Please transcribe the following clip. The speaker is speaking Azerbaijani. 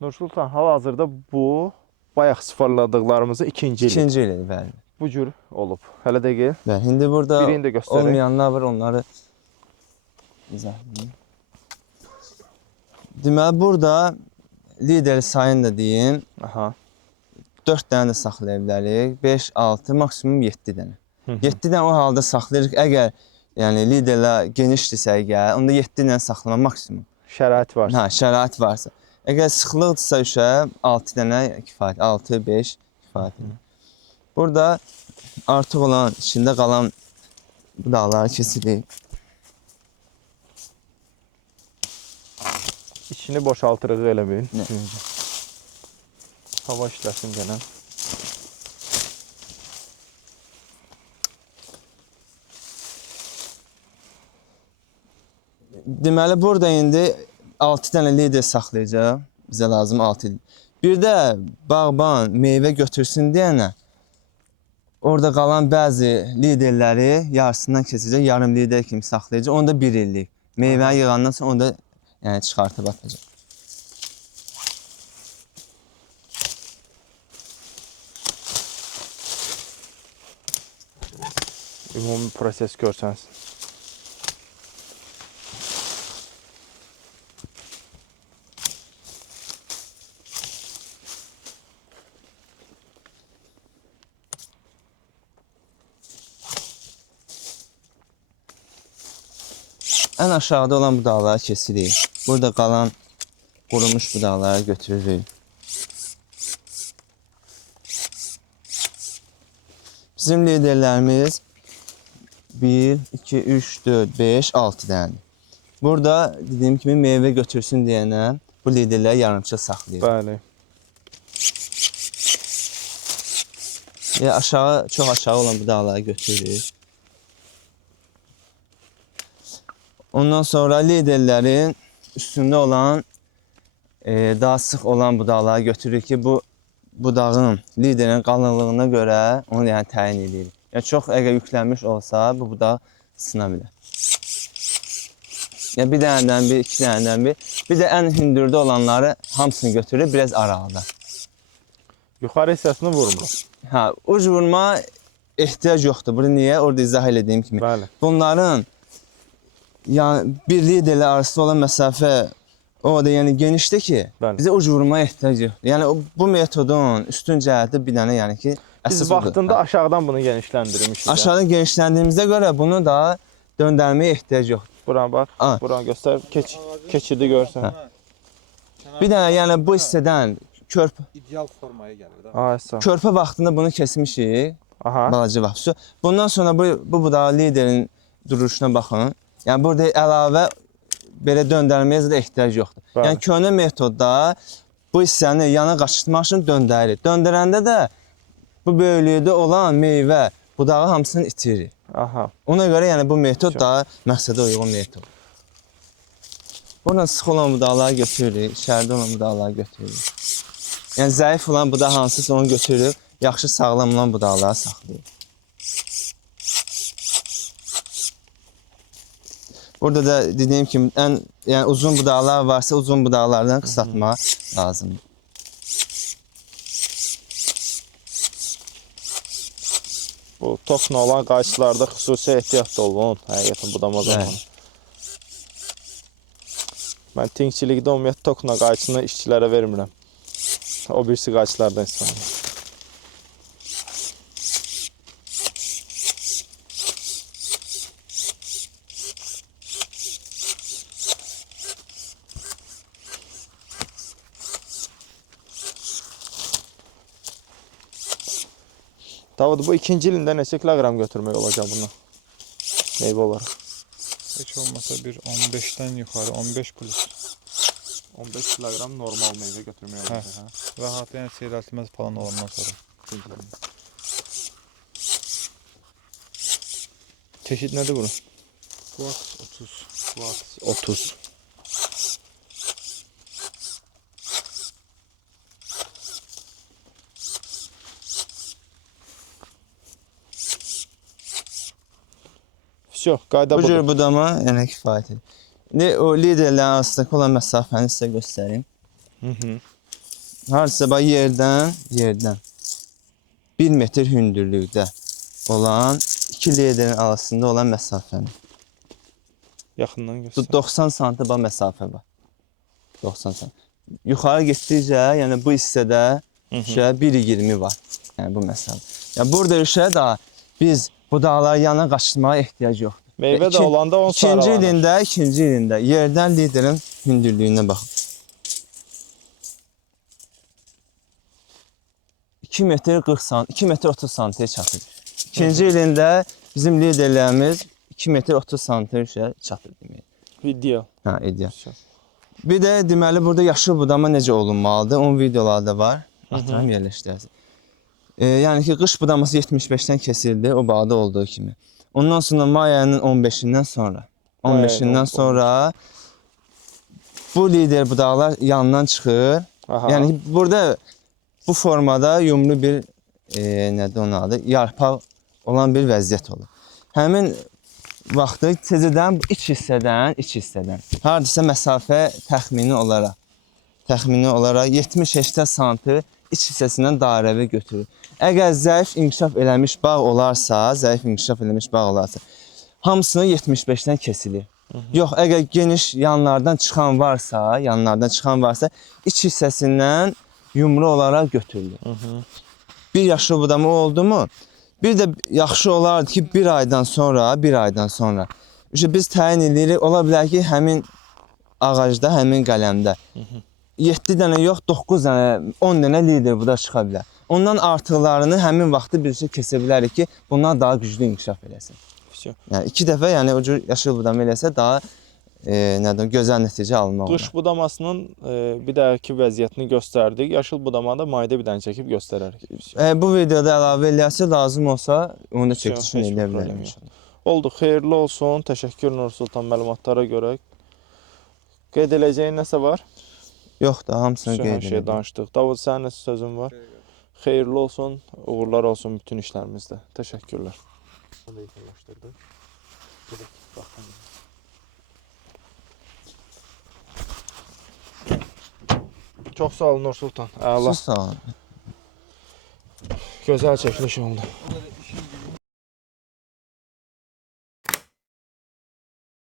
Nursultan, hal-hazırda bu bayaq sıfırladıqlarımızın ikinci ili. İkinci ili, bəli. Bu cür olub. Hələ də gəl. Bəli, indi burada Birini də göstərək. olmayanlar var, onları izah edeyim. Deməli, burada lider sayını da deyim. Aha. 4 dənə də saxlaya bilərik. 5, 6, maksimum 7 dənə. 7 dənə o halda saxlayırıq. Əgər yəni liderlər genişdirsə əgər, onda 7 dənə saxlama maksimum. Şərait varsa. Hə, şərait varsa. Əgər sıxlıqdırsa üşə 6 dənə kifayət, 6, 5 kifayət. Burada artıq olan, içində qalan budaqları kesirik. İçini boşaltırıq elə bir. Hava işləsin gələn. Deməli, burada indi 6 dənə lider saxlayacaq. Bizə lazım 6 il. Bir də bağban meyvə götürsün deyənə, orada qalan bəzi liderləri yarısından keçəcək, yarım lider kimi saxlayacaq. Onda 1 illik. Meyvəni yığandan sonra onu da yəni, çıxartıb atacaq. Ümumi proses görsəniz. Ən aşağıda olan budaqları kesirik. Burada qalan qurumuş budaqları götürürük. Bizim liderlərimiz 1, 2, 3, 4, 5, 6 dənədir. Burada dediyim kimi meyvə götürsün deyənə bu liderləri yarımçıq saxlayır. Bəli. Aşağı, çox aşağı olan budaqları götürürük. Ondan sonra liderlərin üstündə olan, daha sıx olan budaqları götürürük ki, bu budağın, liderin qalınlığına görə onu yəni, təyin edirik. Yəni, çox əgər yüklənmiş olsa, bu budaq sına bilər. Yəni, bir dənədən bir, 2 dənədən bir. Bir də ən hündürdə olanları hamısını götürürük, biraz aralıda. Yuxarı hissəsini vurmuruq. Hə, uc vurma ehtiyac yoxdur. Bunu niyə? Orada izah elədiyim kimi. Bəli. Bunların yəni, bir liderlə arasında olan məsafə o da yəni genişdir ki, Bəli. bizə uc vurmaya ehtiyac yoxdur. Yəni, bu metodun üstün cəhəti bir dənə yəni ki, Biz əsas vaxtında aşağıdan bunu genişləndirmişik. aşağıdan genişləndiyimizdə görə bunu da döndərməyə ehtiyac yoxdur. Buran bax, Ha. buran göstər, keçidi görsən. Bir dənə yəni bu hissədən İdeal formaya gəlir də. Ay sağ. körpə vaxtında bunu kəsmişik. Aha. Balaca vaxt. Bundan sonra bu budağı liderin duruşuna baxın. Yəni burada əlavə belə döndərməyə də ehtiyac yoxdur. Bəli. Yəni köhnə metodda bu hissəni yana qaçırtmaq üçün döndəririk. Döndərəndə də bu böyüklükdə olan meyvə budağı hamısını itirir. Aha. Ona görə yəni bu metod daha məqsədə uyğun metod. Buradan sıx olan budaqları götürürük, şərdə olan budaqları götürürük. Yəni zəif olan budaq hansısa onu götürürük, yaxşı sağlam olan budaqları saxlayırıq. Burada da dediyim kimi yəni uzun budaqlar varsa uzun budaqlardan qısaltmaq lazımdır. Bu tokna olan qayçılarda xüsusi ehtiyatlı olun. Həqiqətən budama zamanı. Mən tingçilikdə ümumiyyətlə tokna qayçını işçilərə vermirəm. O birisi qayçılardan istifadə. Davud, bu ikinci ilində neçə kilogram götürmək olacaq bundan? Meyvə olaraq. Heç olmasa bir 15-dən yuxarı, 15 plus. 15 kilogram normal meyvə götürmək olacaq. Hə? Rahat yəni seyrəltilməz falan olandan sonra. Çeşid nədir bunun? Quartz 30. Quartz 30. Yox, qayda Bu budur. cür budama yəni kifayət edir. İndi o liderlərin arasındakı olan məsafəni sizə göstərim. Hardasa bax yerdən 1 metr hündürlükdə olan iki liderin arasında olan məsafəni. Yaxından Bu göstər. 90 sm bax məsafə var. 90 sm. Yuxarı getdikcə, yəni bu hissədə 1.20 var. Yəni bu məsafə. Yəni burada da biz bu dağları yana qaçırmağa ehtiyac yoxdur. Meyvə də olanda 10 İkinci ilində yerdən liderin hündürlüyünə baxın. 2 metr 40 sm, 2 metr 30 sm çatır. İkinci ilində bizim liderlərimiz 2 metr 30 sm çatır demək. İdeal. Hə, ideal. Bir də deməli burada yaşıl budama necə olunmalıdır? Onun videoları da var. Atıram yerləşdirəcəm. Yəni ki, qış budaması 75-dən kesildi, o bağda olduğu kimi. Ondan sonra may ayının 15-dən sonra bu lider budaqlar yandan çıxır. Aha. Yəni burada bu formada yumru bir nədir onun adı? Yarpaq olan bir vəziyyət olur. Həmin vaxtı tezədən iç hissədən hardasa məsafə təxmini olaraq 70-80 sm iç hissəsindən dairəvi götürür. Əgər zəif inkişaf eləmiş bağ olarsa, hamısını 75-dən kesilir. Yox, əgər geniş yanlardan çıxan varsa, iç hissəsindən yumru olaraq götürülür. Bir yaşlı budama oldu mu? Bir də yaxşı olardı ki, bir aydan sonra biz təyin edirik, ola bilər ki, həmin ağacda, həmin qələmdə 7 dənə yox, 9 dənə, 10 dənə lider buda çıxa bilər. Ondan artıqlarını həmin vaxtı birisi kesə bilərik ki, bunlar daha güclü inkişaf eləsin. Yəni 2 dəfə, yəni o cür yaşıl budama eləsə daha gözəl nəticə alınmaq olar. Qış budamasının bir dəhəki vəziyyətini göstərdik. Yaşıl budamada mayda bir dənə çəkib göstərərik. Bu videoda əlavə eləyəsə lazım olsa, onu da çəkilişini eləyə bilərim. Oldu, xeyirli olsun. Təşəkkür Nur Sultan məlumatlara görə. Qeyd edəcəyin nəsə var? Yox da, hamısını qeyd Hər şey edirəm. danışdıq. Davud, sənin nəsə sözün var? Xeyirli olsun, uğurlar olsun bütün işlərimizdə. Təşəkkürlər. Çox sağ ol Nur Sultan. Əla. Sağ olun. Gözəl çəkiliş oldu.